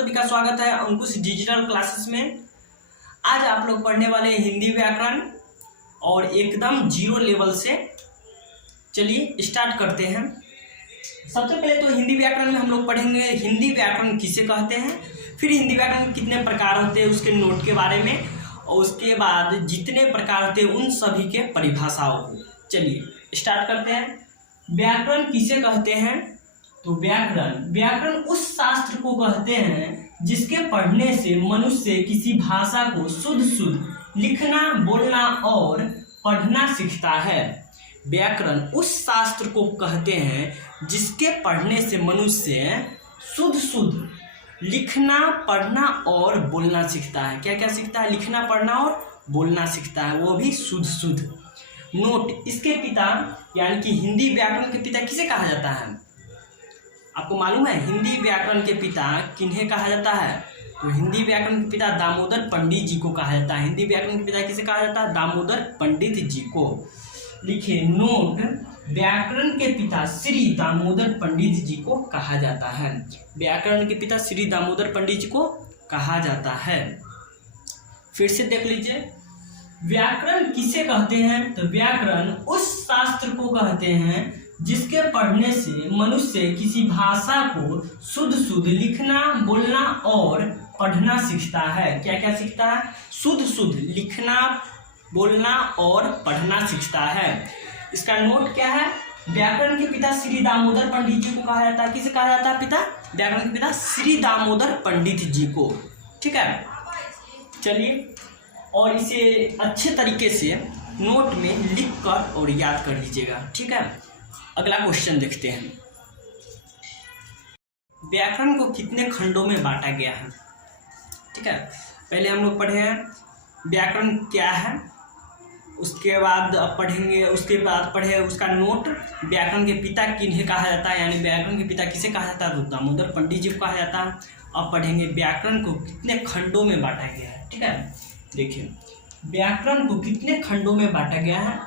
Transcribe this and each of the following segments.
सभी का स्वागत है अंकुश डिजिटल क्लासेस में। आज आप लोग पढ़ने वाले हैं हिंदी व्याकरण और एकदम जीरो लेवल से। चलिए स्टार्ट करते हैं। सबसे पहले तो हिंदी व्याकरण में हम लोग पढ़ेंगे हिंदी व्याकरण किसे कहते हैं, फिर हिंदी व्याकरण में कितने प्रकार होते हैं उसके नोट के बारे में, और उसके बाद जितने प्रकार होते हैं उन सभी के परिभाषाओं को। चलिए स्टार्ट करते हैं। व्याकरण किसे कहते हैं? तो व्याकरण उस शास्त्र को कहते हैं जिसके पढ़ने से मनुष्य किसी भाषा को शुद्ध लिखना, बोलना और पढ़ना सीखता है। व्याकरण उस शास्त्र को कहते हैं जिसके पढ़ने से मनुष्य शुद्ध लिखना, पढ़ना और बोलना सीखता है। क्या क्या सीखता है? लिखना, पढ़ना और बोलना सीखता है, वो भी शुद्ध। नोट, इसके पिता यानी कि हिंदी व्याकरण के पिता किसे कहा जाता है? आपको मालूम है हिंदी व्याकरण के पिता किन्हें कहा जाता है? तो हिंदी व्याकरण के पिता दामोदर पंडित जी को कहा जाता है। हिंदी व्याकरण के पिता किसे कहा जाता है? दामोदर पंडित जी को। लिखिए नोट, व्याकरण के पिता श्री दामोदर पंडित जी को कहा जाता है। व्याकरण के पिता श्री दामोदर पंडित जी को कहा जाता है। फिर से देख लीजिए, व्याकरण किसे कहते हैं? तो व्याकरण उस शास्त्र को कहते हैं जिसके पढ़ने से मनुष्य किसी भाषा को शुद्ध लिखना, बोलना और पढ़ना सीखता है। क्या क्या सीखता है? शुद्ध लिखना, बोलना और पढ़ना सीखता है। इसका नोट क्या है? व्याकरण के पिता श्री दामोदर पंडित जी को कहा जाता है। किसे कहा जाता है पिता? व्याकरण के पिता श्री दामोदर पंडित जी को। ठीक है, चलिए और इसे अच्छे तरीके से नोट में लिख कर और याद कर लीजिएगा। ठीक है, अगला क्वेश्चन देखते हैं। व्याकरण को कितने खंडों में बांटा गया है? ठीक है, पहले हम लोग पढ़े हैं व्याकरण क्या है, उसके बाद पढ़ेंगे, उसके बाद पढ़े उसका नोट, व्याकरण के पिता किन्हें कहा जाता है, यानी व्याकरण के पिता किसे कहा जाता है? तो दामोदर पंडित जी को कहा जाता है। अब पढ़ेंगे व्याकरण को कितने खंडों में बांटा गया है। ठीक है, देखिए व्याकरण को कितने खंडों में बांटा गया है?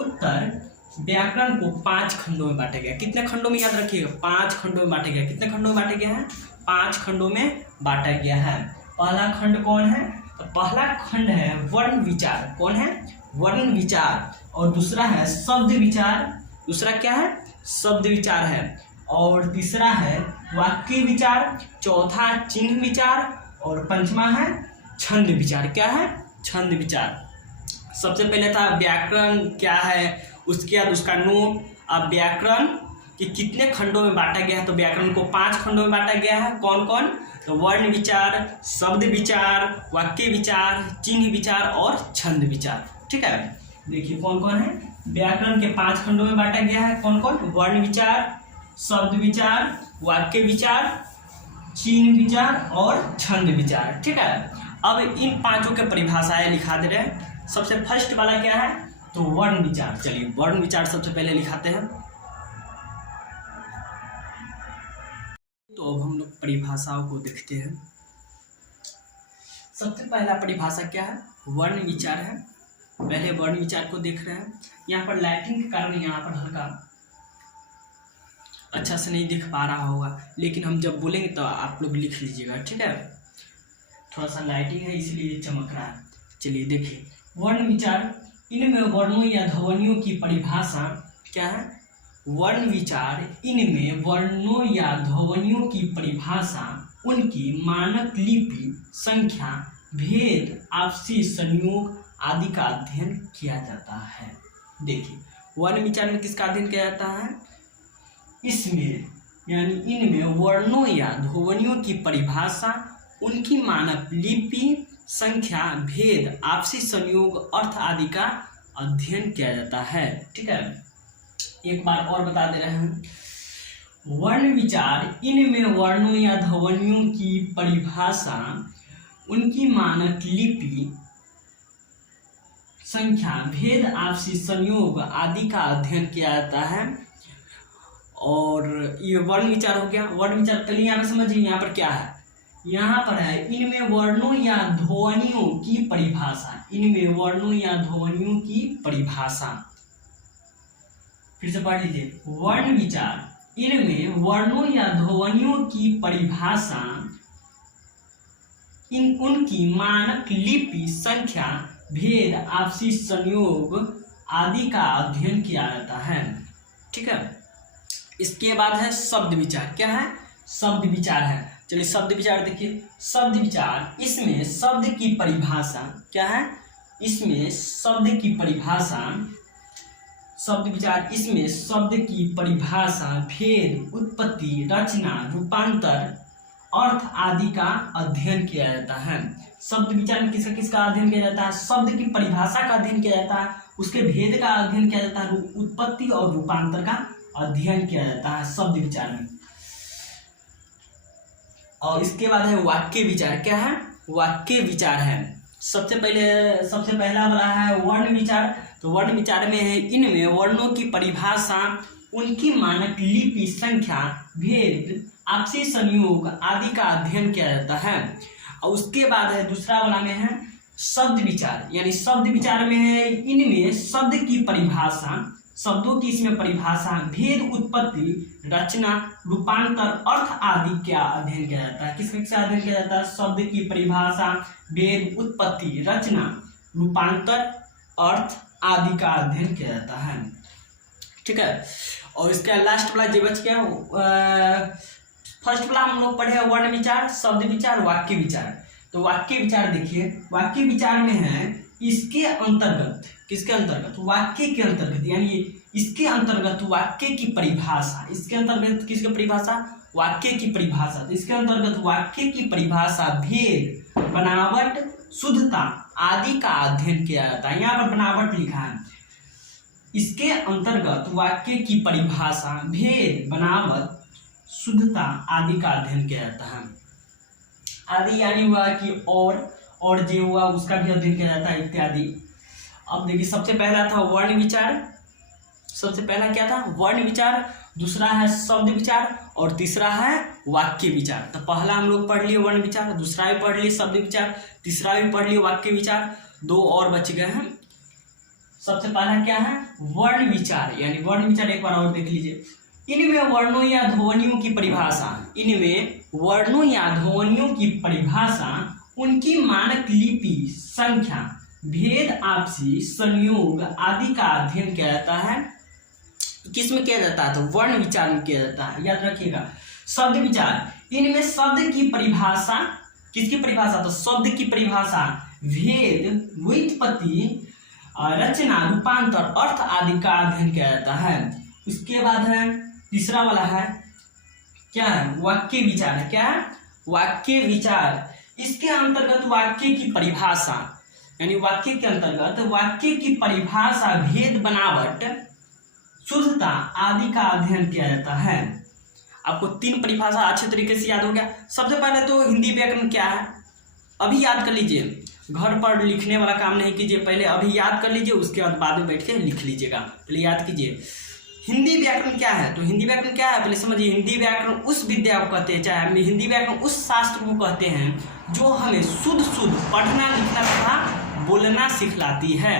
उत्तर, व्याकरण को 5 खंडों में बांटा गया। कितने खंडों में? याद रखिएगा, 5 खंडों में बांटा गया। कितने खंडों में बांटा गया है? 5 खंडों में बांटा गया है। पहला खंड कौन है? तो पहला खंड है वर्ण विचार। कौन है? वर्ण विचार। और दूसरा है शब्द विचार। दूसरा क्या है? शब्द विचार है। और तीसरा है वाक्य विचार। चौथा चिन्ह विचार और पंचमा है छंद विचार। क्या है? छंद विचार। सबसे पहले था व्याकरण क्या है, उसके बाद उसका नोट। अब व्याकरण कि कितने खंडों में बांटा गया है? तो व्याकरण को 5 खंडों में बांटा गया है। कौन कौन? तो वर्ण विचार, शब्द विचार, वाक्य विचार, चिन्ह विचार और छंद विचार। ठीक है, देखिए कौन कौन है। व्याकरण के 5 खंडों में बांटा गया है। कौन कौन? वर्ण विचार, शब्द विचार, वाक्य विचार, चिन्ह विचार और छंद विचार। ठीक है, अब इन 5 के परिभाषाएं लिखा दे रहे हैं। सबसे फर्स्ट वाला क्या है? तो वर्ण विचार। चलिए वर्ण विचार सबसे पहले लिखाते हैं। तो अब हम लोग परिभाषाओं को देखते हैं। सबसे पहला परिभाषा क्या है? वर्ण विचार है। पहले वर्ण विचार को देख रहे हैं। यहाँ पर लाइटिंग के कारण यहाँ पर हल्का अच्छा से नहीं दिख पा रहा होगा, लेकिन हम जब बोलेंगे तो आप लोग लिख लीजिएगा। ठीक है, थोड़ा सा लाइटिंग है इसलिए चमक रहा है। चलिए देखिए वर्ण विचार, इनमें वर्णों या ध्वनियों की परिभाषा क्या है? वर्ण विचार, इनमें वर्णों या ध्वनियों की परिभाषा उनकी मानक लिपि, संख्या, भेद, आपसी संयोग आदि का अध्ययन किया जाता है। देखिए वर्ण विचार में किसका अध्ययन किया जाता है? इसमें यानी इनमें वर्णों या ध्वनियों की परिभाषा, उनकी मानक लिपि, संख्या, भेद, आपसी संयोग, अर्थ आदि का अध्ययन किया जाता है। ठीक है, एक बार और बता दे रहे हैं। वर्ण विचार, इनमें वर्णों या ध्वनियों की परिभाषा, उनकी मानक लिपि, संख्या, भेद, आपसी संयोग आदि का अध्ययन किया जाता है। और ये वर्ण विचार हो गया। वर्ण विचार पहले यहाँ पर समझिए, यहाँ पर क्या है? यहाँ पर है इनमें वर्णों या ध्वनियों की परिभाषा। इनमें वर्णों या ध्वनियों की परिभाषा, फिर से पढ़ लीजिए। वर्ण विचार, इनमें वर्णों या ध्वनियों की परिभाषा, उनकी मानक लिपि, संख्या, भेद, आपसी संयोग आदि का अध्ययन किया जाता है। ठीक है, इसके बाद है शब्द विचार। क्या है? शब्द विचार है। चलिए शब्द विचार देखिए। शब्द विचार, इसमें शब्द की परिभाषा क्या है? इसमें शब्द की परिभाषा, शब्द विचार इसमें शब्द की परिभाषा, भेद, उत्पत्ति, रचना, रूपांतर, अर्थ आदि का अध्ययन किया जाता है। शब्द विचार में किसका किसका अध्ययन किया जाता है? शब्द की परिभाषा का अध्ययन किया जाता है, उसके भेद का अध्ययन किया जाता है, उत्पत्ति और रूपांतर का अध्ययन किया जाता है शब्द विचार में। और इसके बाद है वाक्य विचार। क्या है? वाक्य विचार है। सबसे पहला वाला है वर्ण विचार। तो वर्ण विचार में है, इनमें वर्णों की परिभाषा, उनकी मानक लिपि, संख्या, भेद, आपसी संयोग आदि का अध्ययन किया जाता है। और उसके बाद है दूसरा वाला में है शब्द विचार। यानी शब्द विचार में है, इनमें शब्द की परिभाषा, शब्दों की इसमें परिभाषा, भेद, उत्पत्ति, रचना, रूपांतर, अर्थ आदि का अध्ययन किया जाता है। किसका अध्ययन किया जाता है? शब्द की परिभाषा, भेद, उत्पत्ति, रचना, रूपांतर, अर्थ आदि का अध्ययन किया जाता है। ठीक है, और इसका लास्ट वाला जो बच गया, फर्स्ट वाला हम लोग पढ़े वर्ण विचार, शब्द विचार, वाक्य विचार। तो वाक्य विचार देखिए, वाक्य विचार में है इसके अंतर्गत, किसके अंतर्गत? वाक्य के अंतर्गत, यानी इसके अंतर्गत वाक्य की परिभाषा, इसके अंतर्गत किसकी परिभाषा? वाक्य की परिभाषा। तो इसके अंतर्गत वाक्य की परिभाषा, भेद, बनावट, शुद्धता आदि का अध्ययन किया जाता है। यहाँ पर बनावट लिखा है। इसके अंतर्गत वाक्य की परिभाषा, भेद, बनावट, शुद्धता आदि का अध्ययन किया जाता है। आदि यानी हुआ कि और जो हुआ उसका भी अध्ययन किया जाता है, इत्यादि। अब देखिए, सबसे पहला था वर्ण विचार। सबसे पहला क्या था? वर्ण विचार। दूसरा है शब्द विचार और तीसरा है वाक्य विचार। तो पहला हम लोग पढ़ लिए वर्ण विचार, दूसरा भी पढ़ लिए शब्द विचार, तीसरा भी पढ़ लिए वाक्य विचार, दो और बच गए हैं। सबसे पहला क्या है? वर्ण विचार। यानी वर्ण विचार एक बार और देख लीजिए। इनमें वर्णों या ध्वनियों की परिभाषा, इनमें वर्णों या ध्वनियों की परिभाषा, उनकी मानक लिपि, संख्या, भेद, आपसी संयोग आदि का अध्ययन किया जाता है। किसमें किया जाता है? तो वर्ण विचार में किया जाता है, याद रखिएगा। शब्द विचार, इनमें शब्द की परिभाषा, किसकी परिभाषा? तो शब्द की परिभाषा, भेद, व्युत्पत्ति, रचना, रूपांतर, अर्थ आदि का अध्ययन किया जाता है। उसके बाद है तीसरा वाला है क्या है? वाक्य विचार। क्या है? वाक्य विचार। इसके अंतर्गत वाक्य की परिभाषा, यानी वाक्य के अंतर्गत वाक्य की परिभाषा, भेद, बनावट, शुद्धता आदि का अध्ययन किया जाता है। आपको तीन परिभाषा अच्छे तरीके से याद हो गया। सबसे पहले तो हिंदी व्याकरण क्या है अभी याद कर लीजिए, घर पर लिखने वाला काम नहीं कीजिए, पहले अभी याद कर लीजिए, उसके बाद में बैठ के लिख लीजिएगा। पहले याद कीजिए हिंदी व्याकरण क्या है। तो हिंदी व्याकरण क्या है पहले समझिए। हिंदी व्याकरण उस विद्या को कहते हैं, चाहे हिंदी व्याकरण उस शास्त्र को कहते हैं जो हमें शुद्ध पढ़ना लिखना तथा बोलना सिखलाती है।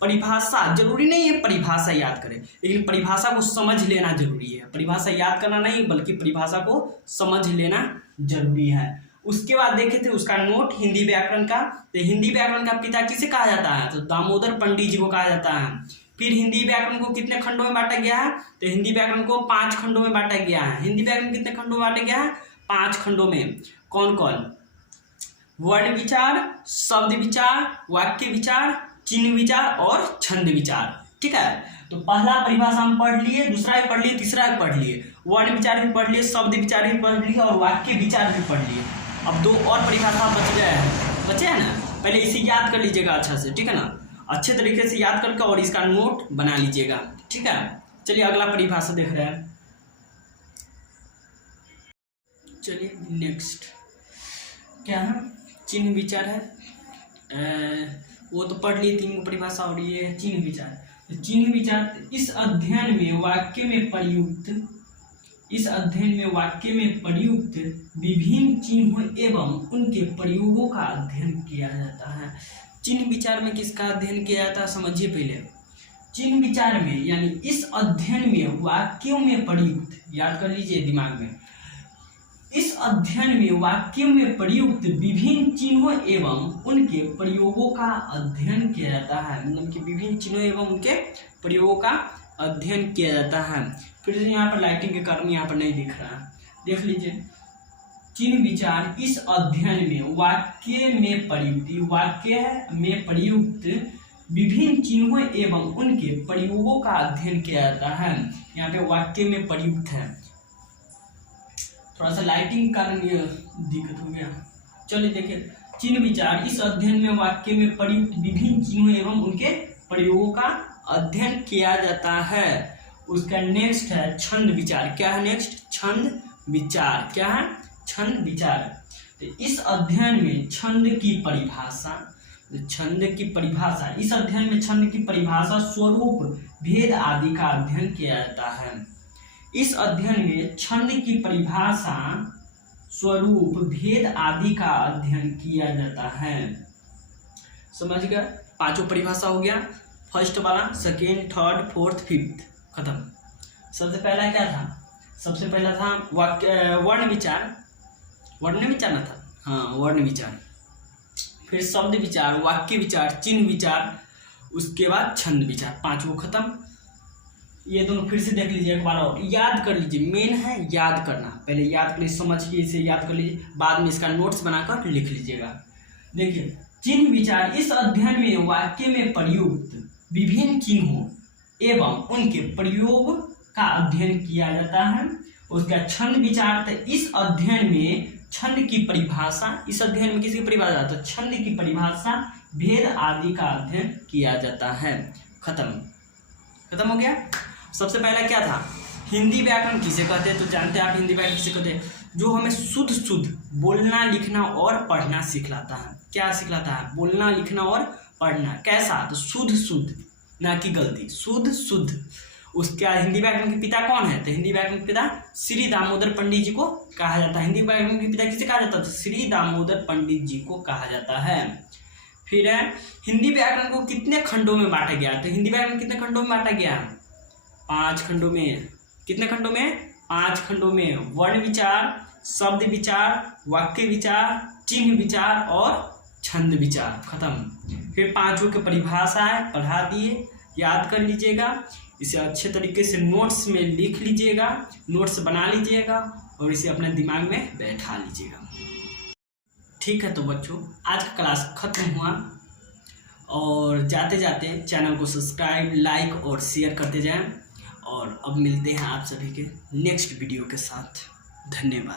परिभाषा जरूरी नहीं है परिभाषा याद करें, लेकिन परिभाषा को समझ लेना जरूरी है। परिभाषा याद करना नहीं बल्कि परिभाषा को समझ लेना जरूरी है। उसके बाद देखे थे उसका नोट हिंदी व्याकरण का। तो हिंदी व्याकरण का पिता किसे कहा जाता है? तो दामोदर पंडित जी को कहा जाता है। फिर हिंदी व्याकरण को कितने खंडों में बांटा गया है? तो हिंदी व्याकरण को 5 खंडों में बांटा गया है। हिंदी व्याकरण कितने खंडों में बांटा गया है? 5 खंडों में। कौन कौन? वर्ण विचार, शब्द विचार, वाक्य विचार, चिन्ह विचार और छंद विचार। ठीक है, तो पहला परिभाषा हम पढ़ लिए, दूसरा भी पढ़ लिए, तीसरा भी पढ़ लिए, वर्ण विचार भी पढ़ लिए, शब्द विचार भी पढ़ लिए और वाक्य विचार भी पढ़ लिए। अब 2 और परिभाषा बचे हैं ना, पहले इसे याद कर लीजिएगा अच्छा से, ठीक है ना, अच्छे तरीके से याद करके और इसका नोट बना लीजिएगा। ठीक है, चलिए अगला परिभाषा देख रहे हैं। चलिए नेक्स्ट क्या है? चिन्ह विचार है। वो तो पढ़ लिए 3 परिभाषा और ये चिन्ह विचार। तो चिन्ह विचार इस अध्ययन में वाक्य में प्रयुक्त विभिन्न चिन्हों एवं उनके प्रयोगों का अध्ययन किया जाता है। चिन्ह विचार में किसका अध्ययन किया जाता है समझिए पहले। चिन्ह विचार में यानी इस अध्ययन में वाक्यों में प्रयुक्त, याद कर लीजिए दिमाग में, इस अध्ययन में वाक्य में प्रयुक्त विभिन्न चिन्हों एवं उनके प्रयोगों का अध्ययन किया जाता है। मतलब कि विभिन्न चिन्हों एवं उनके प्रयोगों का अध्ययन किया जाता है। फिर से यहाँ पर लाइटिंग के कारण यहाँ पर नहीं दिख रहा है, देख लीजिए। चिन्ह विचार इस अध्ययन में वाक्य में प्रयुक्त विभिन्न चिन्हों एवं उनके प्रयोगों का अध्ययन किया जाता है। यहाँ पे वाक्य में प्रयुक्त है, थोड़ा सा लाइटिंग कारण ये दिक्कत हो गया। चलिए देखिए, चिन्ह विचार इस अध्ययन में वाक्य में प्रयुक्त विभिन्न चिन्हों एवं उनके प्रयोगों का अध्ययन किया जाता है। उसका नेक्स्ट है छंद विचार। क्या है नेक्स्ट? छंद विचार। क्या है? छंद विचार। तो इस अध्ययन में छंद की परिभाषा, इस अध्ययन में छंद की परिभाषा, स्वरूप, भेद आदि का अध्ययन किया जाता है। इस अध्ययन में छंद की परिभाषा, स्वरूप, भेद आदि का अध्ययन किया जाता है। समझ गया? पांचों परिभाषा हो गया। फर्स्ट वाला, सेकेंड, थर्ड, फोर्थ, फिफ्थ, खत्म। सबसे पहला क्या था? सबसे पहला था वर्ण विचार ना था? हाँ, वर्ण विचार। फिर शब्द विचार, वाक्य विचार, चिन्ह विचार, उसके बाद छंद विचार। पांचों खत्म। ये दोनों फिर से देख लीजिए एक बार और याद कर लीजिए। मेन है याद करना, पहले याद कर लीजिए, समझ के इसे याद कर लीजिए, बाद में इसका नोट्स बनाकर लिख लीजिएगा। देखिए, चिन्ह विचार इस अध्ययन में वाक्य में प्रयुक्त विभिन्न चिन्हों एवं उनके प्रयोग का अध्ययन किया जाता है। उसका छंद विचार, तो इस अध्ययन में छंद की परिभाषा, इस अध्ययन में किसकी परिभाषा? तो छंद की परिभाषा, भेद आदि का अध्ययन किया जाता है। खत्म हो गया। सबसे पहला क्या था? हिंदी व्याकरण किसे कहते हैं? तो जानते हैं आप हिंदी व्याकरण किसे कहते हैं? जो हमें शुद्ध बोलना, लिखना और पढ़ना सिखलाता है। क्या सिखलाता है? बोलना, लिखना और पढ़ना। कैसा? तो शुद्ध, ना कि गलती, शुद्ध। उसका हिंदी व्याकरण के पिता कौन है? तो हिंदी व्याकरण के पिता श्री दामोदर पंडित जी को कहा जाता है। हिंदी व्याकरण के पिता किसे कहा जाता है? तो श्री दामोदर पंडित जी को कहा जाता है। फिर है, हिंदी व्याकरण को कितने खंडों में बांटा गया? तो हिंदी व्याकरण कितने खंडों में बांटा गया? 5 खंडों में। कितने खंडों में? 5 खंडों में। वर्ण विचार, शब्द विचार, वाक्य विचार, चिन्ह विचार और छंद विचार। खत्म। फिर पांचों की परिभाषा है, पढ़ा दिए, याद कर लीजिएगा। इसे अच्छे तरीके से नोट्स में लिख लीजिएगा, नोट्स बना लीजिएगा और इसे अपने दिमाग में बैठा लीजिएगा। ठीक है, तो बच्चों आज का क्लास खत्म हुआ और जाते जाते चैनल को सब्सक्राइब, लाइक और शेयर करते जाएं। और अब मिलते हैं आप सभी के नेक्स्ट वीडियो के साथ। धन्यवाद।